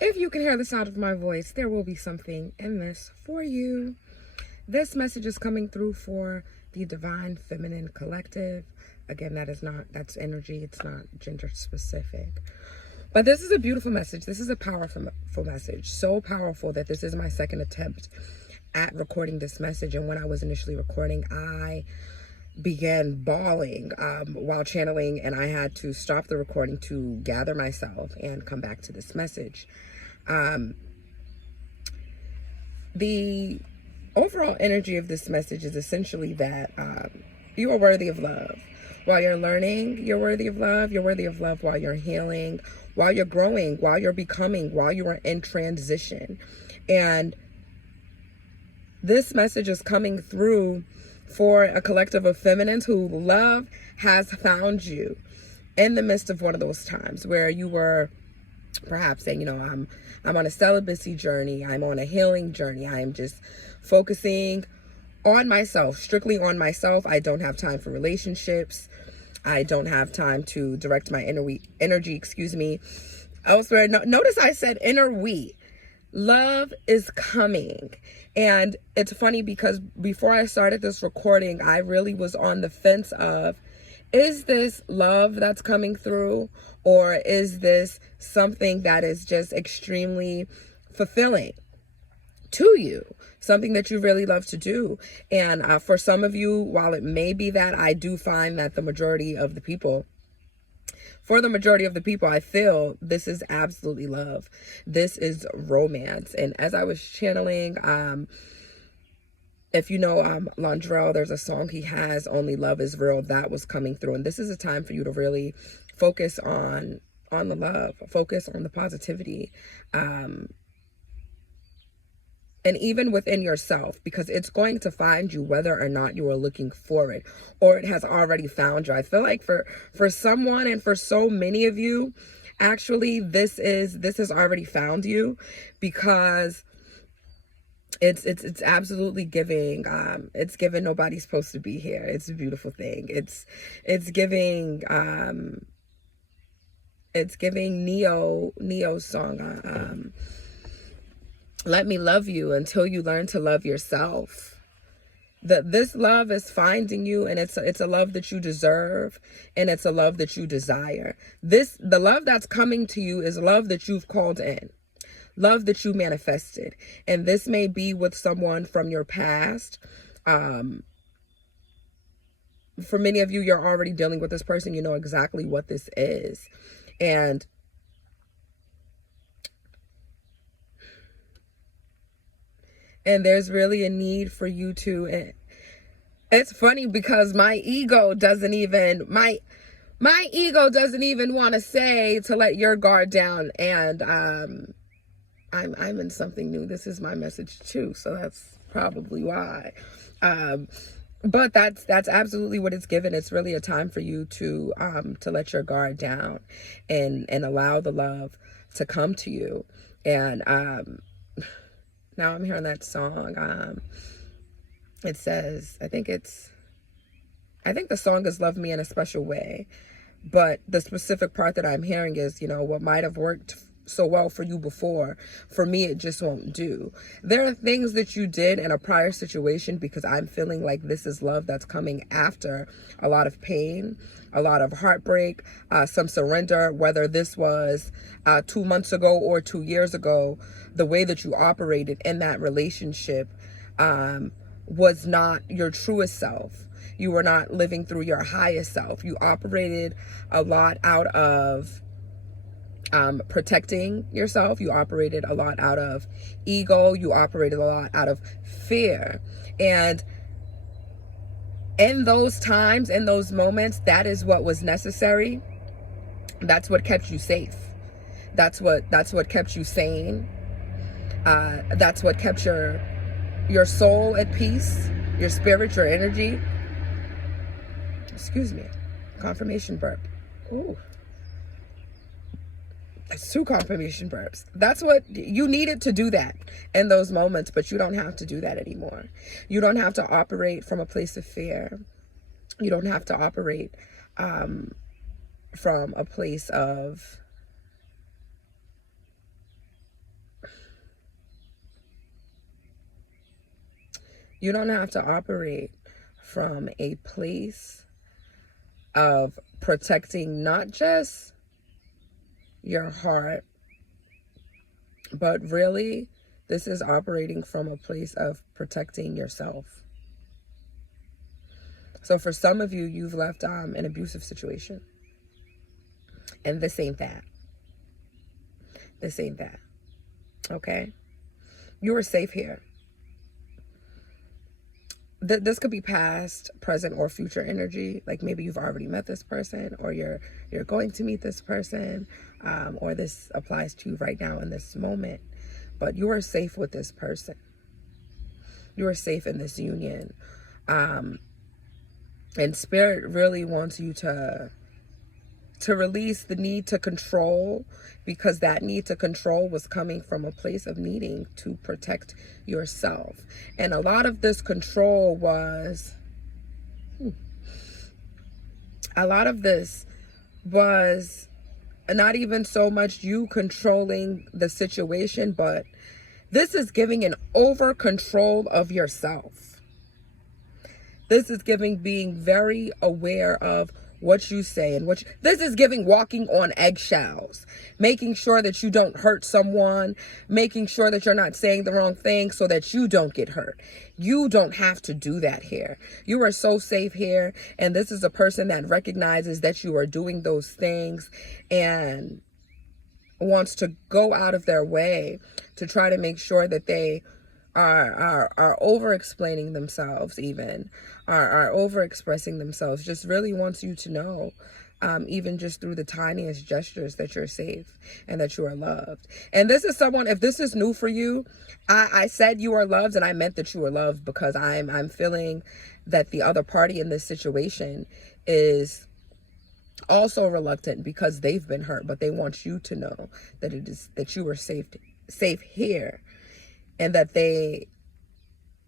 If you can hear the sound of my voice, there will be something in this for you. This message is coming through for the Divine Feminine Collective. Again, that's energy. It's not gender specific. But this is a beautiful message. This is a powerful message. So powerful that this is my second attempt at recording this message. And when I was initially recording, I began bawling while channeling, and I had to stop the recording to gather myself and come back to this message. The overall energy of this message is essentially that you are worthy of love. While you're learning, you're worthy of love. You're worthy of love while you're healing, while you're growing, while you're becoming, while you are in transition. And this message is coming through for a collective of feminines who love has found you in the midst of one of those times where you were perhaps saying, I'm on a celibacy journey, I'm on a healing journey, I am just focusing on myself, strictly on myself. I don't have time for relationships. I don't have time to direct my energy, elsewhere. Notice I said inner we. Love is coming. And it's funny because before I started this recording, I really was on the fence of, is this love that's coming through, or is this something that is just extremely fulfilling to you, something that you really love to do? And for some of you, while it may be that, I do find that for the majority of the people, I feel this is absolutely love. This is romance. And as I was channeling, if you know Landrell, there's a song he has, Only Love Is Real, that was coming through. And this is a time for you to really focus on the love, focus on the positivity, and even within yourself, because it's going to find you whether or not you are looking for it, or it has already found you. I feel like for someone, and for so many of you, actually, this has already found you, because it's absolutely giving. It's giving nobody's supposed to be here. It's a beautiful thing. It's giving. It's giving Neo's song. Let me love you until you learn to love yourself. That this love is finding you, and it's a love that you deserve, and it's a love that you desire. The love that's coming to you is love that you've called in, love that you manifested. And this may be with someone from your past. For many of you, you're already dealing with this person. You know exactly what this is. And there's really a need for you to, it's funny because my ego doesn't even want to say to let your guard down. And I'm in something new. This is my message too, so that's probably why. But that's absolutely what it's given. It's really a time for you to let your guard down and allow the love to come to you. And now I'm hearing that song. It says, I think the song is Love Me in a Special Way. But the specific part that I'm hearing is, what might have worked so well for you before, for me, it just won't do. There are things that you did in a prior situation, because I'm feeling like this is love that's coming after a lot of pain, a lot of heartbreak, some surrender, whether this was 2 months ago or 2 years ago. The way that you operated in that relationship was not your truest self. You were not living through your highest self. You operated a lot out of protecting yourself. You operated a lot out of ego. You operated a lot out of fear. And in those times, in those moments, that is what was necessary. That's what kept you safe. That's what kept you sane. That's what kept your soul at peace, your spirit, your energy. Excuse me. Confirmation burp. Ooh. That's 2 confirmation burps. That's what you needed to do, that in those moments, but you don't have to do that anymore. You don't have to operate from a place of fear. You don't have to operate from a place of You don't have to operate from a place of protecting not just your heart, but really this is operating from a place of protecting yourself. So for some of you, you've left an abusive situation. And this ain't that. This ain't that. Okay? You are safe here. This could be past, present, or future energy. Like maybe you've already met this person, or you're going to meet this person, or this applies to you right now in this moment. But you are safe with this person. You are safe in this union. And Spirit really wants you to release the need to control, because that need to control was coming from a place of needing to protect yourself. And a lot of this control was, not even so much you controlling the situation, but this is giving an over control of yourself. This is giving being very aware of what you say and this is giving walking on eggshells, making sure that you don't hurt someone, making sure that you're not saying the wrong thing so that you don't get hurt. You don't have to do that here. You are so safe here. And this is a person that recognizes that you are doing those things and wants to go out of their way to try to make sure that they are over explaining themselves, even are over expressing themselves. Just really wants you to know, even just through the tiniest gestures, that you're safe and that you are loved. And this is someone, if this is new for you, I said you are loved, and I meant that you are loved, because I'm feeling that the other party in this situation is also reluctant because they've been hurt, but they want you to know that you are safe here. And that they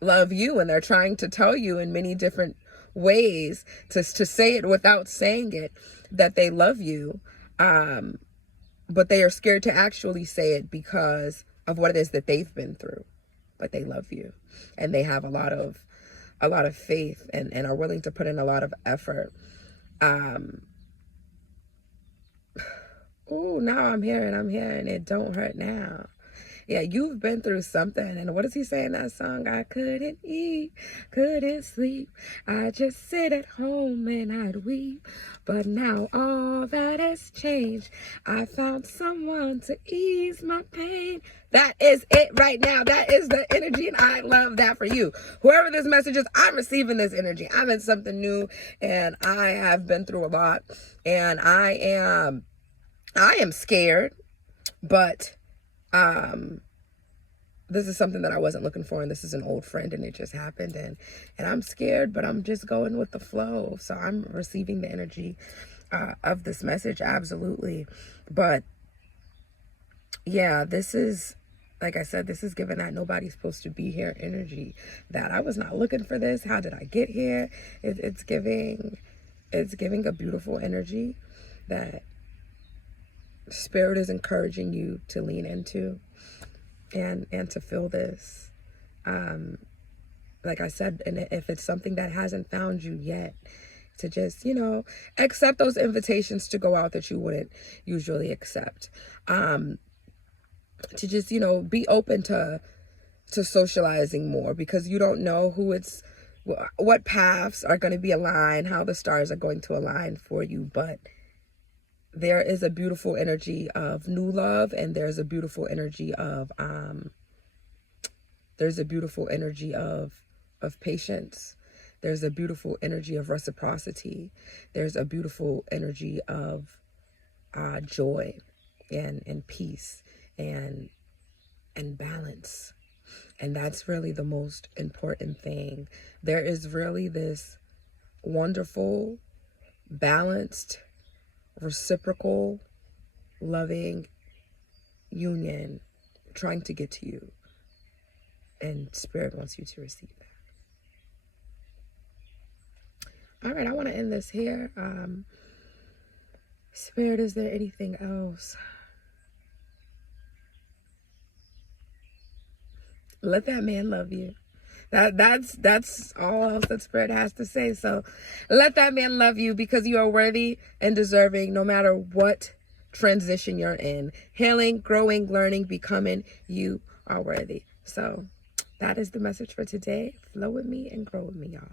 love you, and they're trying to tell you in many different ways to say it without saying it, that they love you. But they are scared to actually say it because of what it is that they've been through. But they love you, and they have a lot of faith and are willing to put in a lot of effort. Oh, now I'm hearing it don't hurt now. Yeah, you've been through something. And what does he say in that song? I couldn't eat, couldn't sleep. I just sit at home and I'd weep. But now all that has changed. I found someone to ease my pain. That is it right now. That is the energy. And I love that for you. Whoever this message is, I'm receiving this energy. I'm in something new, and I have been through a lot. And I am scared, but this is something that I wasn't looking for, and this is an old friend, and it just happened, and I'm scared, but I'm just going with the flow. So I'm receiving the energy of this message, absolutely. But yeah, this is, like I said, this is giving that nobody's supposed to be here energy, that I was not looking for this. How did I get here? It's giving a beautiful energy that Spirit is encouraging you to lean into and to feel this. Like I said, and if it's something that hasn't found you yet, to just, accept those invitations to go out that you wouldn't usually accept. To just, be open to socializing more, because you don't know what paths are going to be aligned, how the stars are going to align for you. But there is a beautiful energy of new love, and there's a beautiful energy of patience. There's a beautiful energy of reciprocity. There's a beautiful energy of joy and peace and balance. And that's really the most important thing. There is really this wonderful, balanced, reciprocal, loving union trying to get to you. And Spirit wants you to receive that. All right, I want to end this here. Spirit, is there anything else? Let that man love you. That's all else that Spirit has to say. So let that man love you, because you are worthy and deserving no matter what transition you're in. Healing, growing, learning, becoming, you are worthy. So that is the message for today. Flow with me and grow with me, y'all.